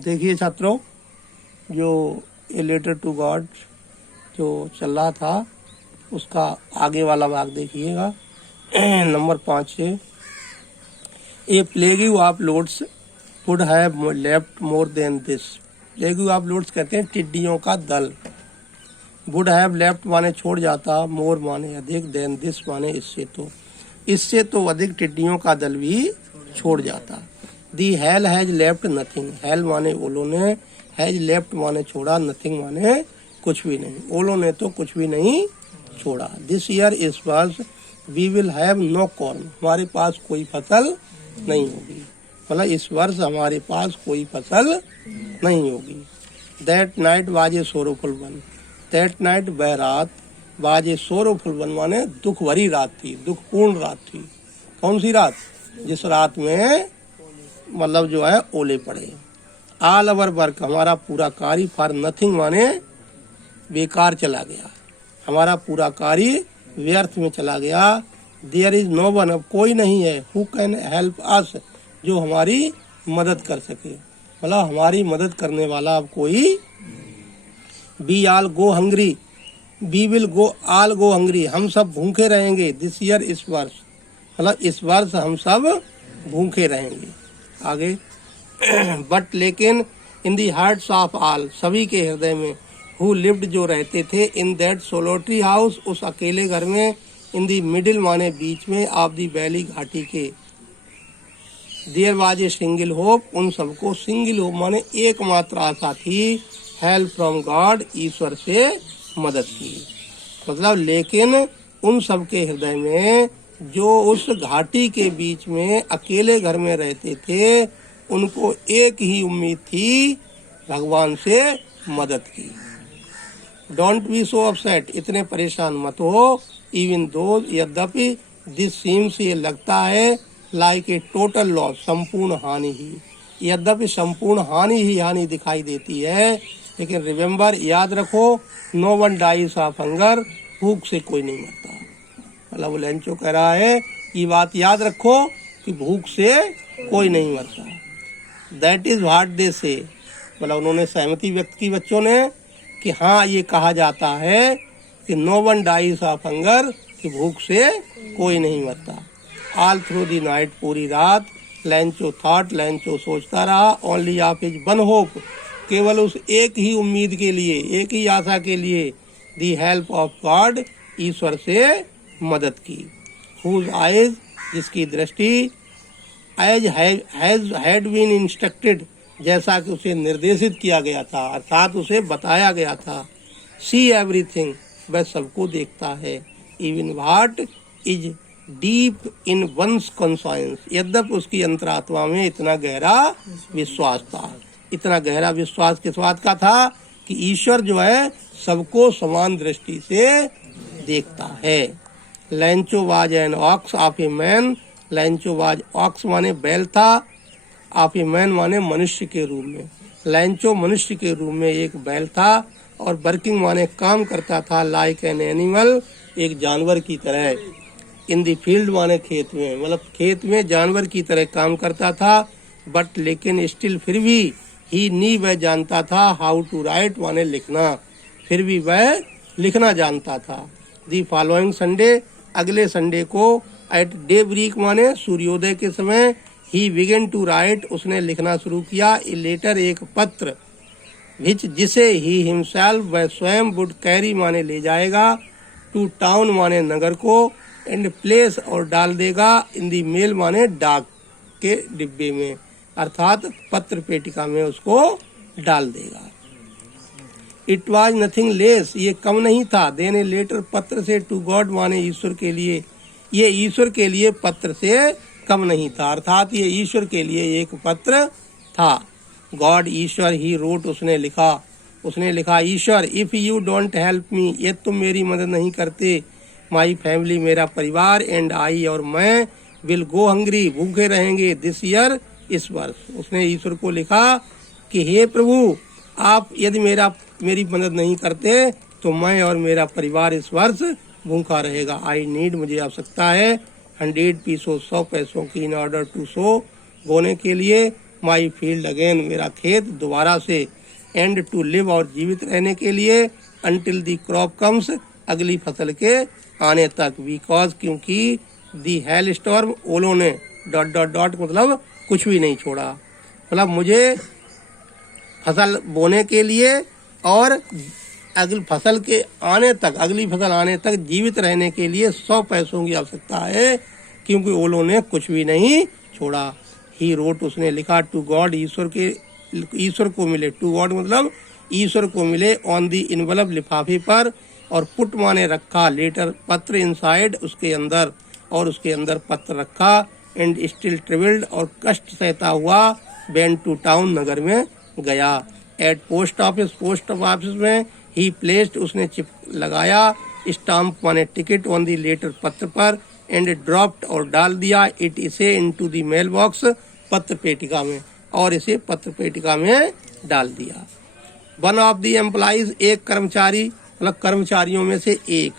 देखिए छात्रों, जो ए लेटर टू गॉड जो चल रहा था उसका आगे वाला भाग देखिएगा। नंबर 5 से, a plague of loads would have left more than this. Plague of loads कहते हैं टिड्डियों का दल। वुड हैव लेफ्ट माने छोड़ जाता, मोर माने अधिक, देन दिस माने इससे तो अधिक टिड्डियों का दल भी छोड़ जाता। The hail has left nothing. Hail माने ओलो ने, हैज लेफ्ट माने छोड़ा, नथिंग माने कुछ भी नहीं। ओलो ने तो कुछ भी नहीं छोड़ा। दिस ईयर इस वर्ष we will have no corn. हमारे पास कोई फसल नहीं होगी, मतलब इस वर्ष हमारे पास कोई फसल नहीं होगी। That night was a sorrowful one. That night वह रात, वाज ए सोरोफुल वन माने दुख भरी रात थी, दुखपूर्ण रात थी। कौन सी रात? जिस रात में मतलब जो है ओले पड़े। ऑल अवर वर्क, हमारा पूरा कार्य, फॉर नथिंग माने बेकार चला गया, हमारा पूरा कार्य व्यर्थ में चला गया। देयर इज नो वन, अब कोई नहीं है, हु कैन हेल्प अस, जो हमारी मदद कर सके, मतलब हमारी मदद करने वाला अब कोई। We all go hungry, we will go all go hungry, हम सब भूखे रहेंगे। दिस ईयर इस वर्ष, मतलब इस वर्ष हम सब भूखे रहेंगे। आगे बट लेकिन इन दी हार्ट्स ऑफ ऑल, सभी के हृदय में, हु लिव्ड जो रहते थे, इन दैट सोलोटरी हाउस, उस अकेले घर में, इन दी मिडिल माने बीच में, ऑफ दी वैली घाटी के, there was a single hope, उन सबको सिंगल होप माने एकमात्र आशा थी, हेल्प फ्रॉम गॉड, ईश्वर से मदद की। मतलब लेकिन उन सबके हृदय में जो उस घाटी के बीच में अकेले घर में रहते थे, उनको एक ही उम्मीद थी, भगवान से मदद की। डोंट बी सो अपसेट, इतने परेशान मत हो। इवन दो, यद्यपि, दिस सीम्स, ये लगता है, लाइक ए टोटल लॉस, संपूर्ण हानि ही, यद्यपि संपूर्ण हानि ही हानि दिखाई देती है, लेकिन रिमेम्बर, याद रखो, no one dies of hunger, भूख से कोई नहीं मरता। मतलब लेंचो कह रहा है ये बात याद रखो कि भूख से कोई नहीं मरता। दैट इज व्हाट दे से, मतलब उन्होंने सहमति व्यक्त की बच्चों ने कि हाँ ये कहा जाता है कि no one dies of hunger, कि भूख से कोई नहीं मरता। ऑल थ्रू दी नाइट, पूरी रात, लेंचो थॉट, लेंचो सोचता रहा, only of his one hope, केवल उस एक ही उम्मीद के लिए, एक ही आशा के लिए, दी हेल्प ऑफ गॉड, ईश्वर से मदद की। हुज आइज, जिसकी दृष्टि, एज हैड बीन इंस्ट्रक्टेड, जैसा कि उसे निर्देशित किया गया था, अर्थात उसे बताया गया था। सी एवरीथिंग, वह सबको देखता है। Even what is deep in one's conscience, यद्यपि उसकी अंतरात्मा में इतना गहरा विश्वास था। इतना गहरा विश्वास किस बात का था? कि ईश्वर जो है सबको समान दृष्टि से देखता है। Lencho was an ox of a man, Lencho was, ox माने बैल था, ऑफ ए मैन माने मनुष्य के रूप में, लेंचो मनुष्य के रूप में एक बैल था, और वर्किंग माने काम करता था, लाइक एन एनिमल, एक जानवर की तरह। इन दी फील्ड माने खेत में, मतलब खेत में जानवर की तरह काम करता था। बट लेकिन स्टिल, फिर भी, ही नी, वह जानता था, हाउ टू राइट माने लिखना, फिर भी वह लिखना जानता था। दी फॉलोइंग संडे, अगले संडे को, एट डे ब्रेक माने सूर्योदय के समय, ही बिगन टू राइट, उसने लिखना शुरू किया, ए लेटर, एक पत्र, विच, जिसे ही हिमसेल्फ, वह स्वयं, वुड कैरी माने ले जाएगा, टू टाउन माने नगर को, एंड प्लेस, और डाल देगा, इन दी मेल माने डाक के डिब्बे में, अर्थात पत्र पेटिका में उसको डाल देगा। इट वॉज नथिंग लेस, ये कम नहीं था, देने लेटर, पत्र से, टू गॉड माने ईश्वर के लिए, ये ईश्वर के लिए पत्र से कम नहीं था, अर्थात ये ईश्वर के लिए एक पत्र था। गॉड, ईश्वर, ही रोट, उसने लिखा, ईश्वर, if you don't help me, ये तुम मेरी मदद नहीं करते, माई फैमिली, मेरा परिवार, एंड आई, और मैं, विल गो हंग्री, भूखे रहेंगे, दिस ईयर, इस वर्ष। उसने ईश्वर को लिखा कि हे प्रभु, आप यदि मेरी मदद नहीं करते तो मैं और मेरा परिवार इस वर्ष भूखा रहेगा। आई नीड, मुझे आवश्यकता है, 100 पीसों, 100 पैसों की, इन ऑर्डर टू सो, बोने के लिए, माई फील्ड अगेन, मेरा खेत दोबारा से, एंड टू लिव, और जीवित रहने के लिए, अंटिल दी क्रॉप कम्स, अगली फसल के आने तक, बिकॉज, क्योंकि दी हेल स्टॉर्म, ओलों ने डॉट डॉट डॉट मतलब कुछ भी नहीं छोड़ा, मतलब मुझे फसल बोने के लिए और अगली फसल के आने तक, अगली फसल आने तक जीवित रहने के लिए 100 पैसों की आवश्यकता है, क्योंकि ओलों ने कुछ भी नहीं छोड़ा। ही रोट, उसने लिखा, टू गॉड, ईश्वर को मिले, टू गॉड मतलब ईश्वर को मिले, ऑन दी इनवलप, लिफाफे पर, और पुट माने रखा, लेटर पत्र, इनसाइड उसके अंदर, और उसके अंदर पत्र रखा, एंड स्टिल ट्रेवल्ड, और कष्ट सहता हुआ, वेंट टू टाउन, नगर में गया, एट पोस्ट ऑफिस में, ही प्लेस्ड, उसने चिप लगाया, स्टाम्प माने टिकट, ऑन दी लेटर, पत्र पर, एंड ड्रॉप्ड, और डाल दिया, इट इसे इनटू दी मेल बॉक्स, पत्र पेटिका में, और इसे पत्र पेटिका में डाल दिया। वन ऑफ दी एम्प्लॉइज, एक कर्मचारी, मतलब कर्मचारियों में से एक,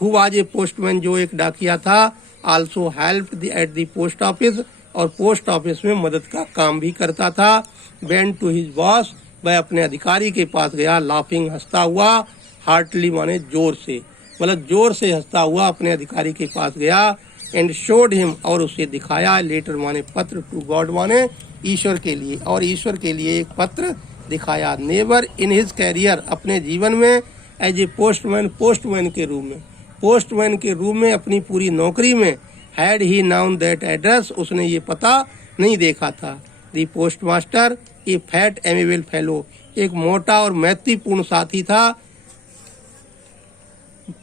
हु वाज ए पोस्टमैन, जो एक डाकिया था, also helped at the post office, और पोस्ट ऑफिस में मदद का काम भी करता था, वेंट टू हिज बॉस, वह अपने अधिकारी के पास गया, लाफिंग, हंसता हुआ, हार्टली माने जोर से, मतलब जोर से हंसता हुआ अपने अधिकारी के पास गया, एंड शोड हिम, और उसे दिखाया, लेटर माने पत्र, टू गॉड माने ईश्वर के लिए, और ईश्वर के लिए एक पत्र दिखाया। नेवर इन हिज कैरियर, अपने जीवन में, एज ए पोस्टमैन, पोस्टमैन के रूप में अपनी पूरी नौकरी में, had he noun that address, उसने ये पता नहीं देखा था। दी पोस्ट मास्टर, ए फैट एमेबल फेलो, एक मोटा और मैत्रीपूर्ण साथी था,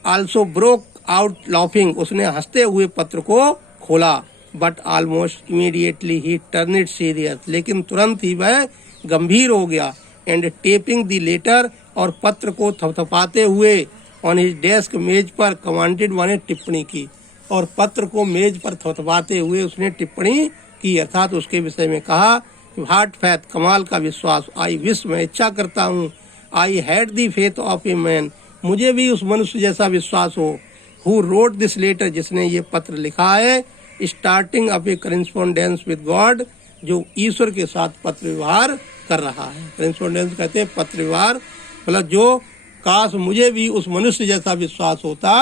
आल्सो ब्रोक आउट लाफिंग, उसने हंसते हुए पत्र को खोला, but almost immediately he turn it serious, लेकिन तुरंत ही वह गंभीर हो गया, एंड टेपिंग दी लेटर, और पत्र को थपथपाते हुए, ऑन हिज डेस्क, मेज पर, कमांडेड माने टिप्पणी की, और पत्र को मेज पर थपथपाते हुए उसने टिप्पणी की, अर्थात उसके विषय में कहा, हार्ट फैथ, कमाल का विश्वास, आई विश, मैं इच्छा करता हूँ, I had the faith of a man, मुझे भी उस मनुष्य जैसा विश्वास हो, हु रोट दिस लेटर, जिसने ये पत्र लिखा है, starting up A correspondence with God, जो ईश्वर के साथ पत्र व्यवहार कर रहा है। करेस्पॉन्डेंस कहते हैं पत्र व्यवहार, मतलब जो, काश मुझे भी उस मनुष्य जैसा विश्वास होता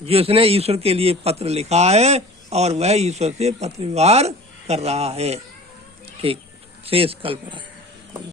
जिसने ईश्वर के लिए पत्र लिखा है, और वह ईश्वर से पत्र व्यवहार कर रहा है। ठीक, शेष कल पर।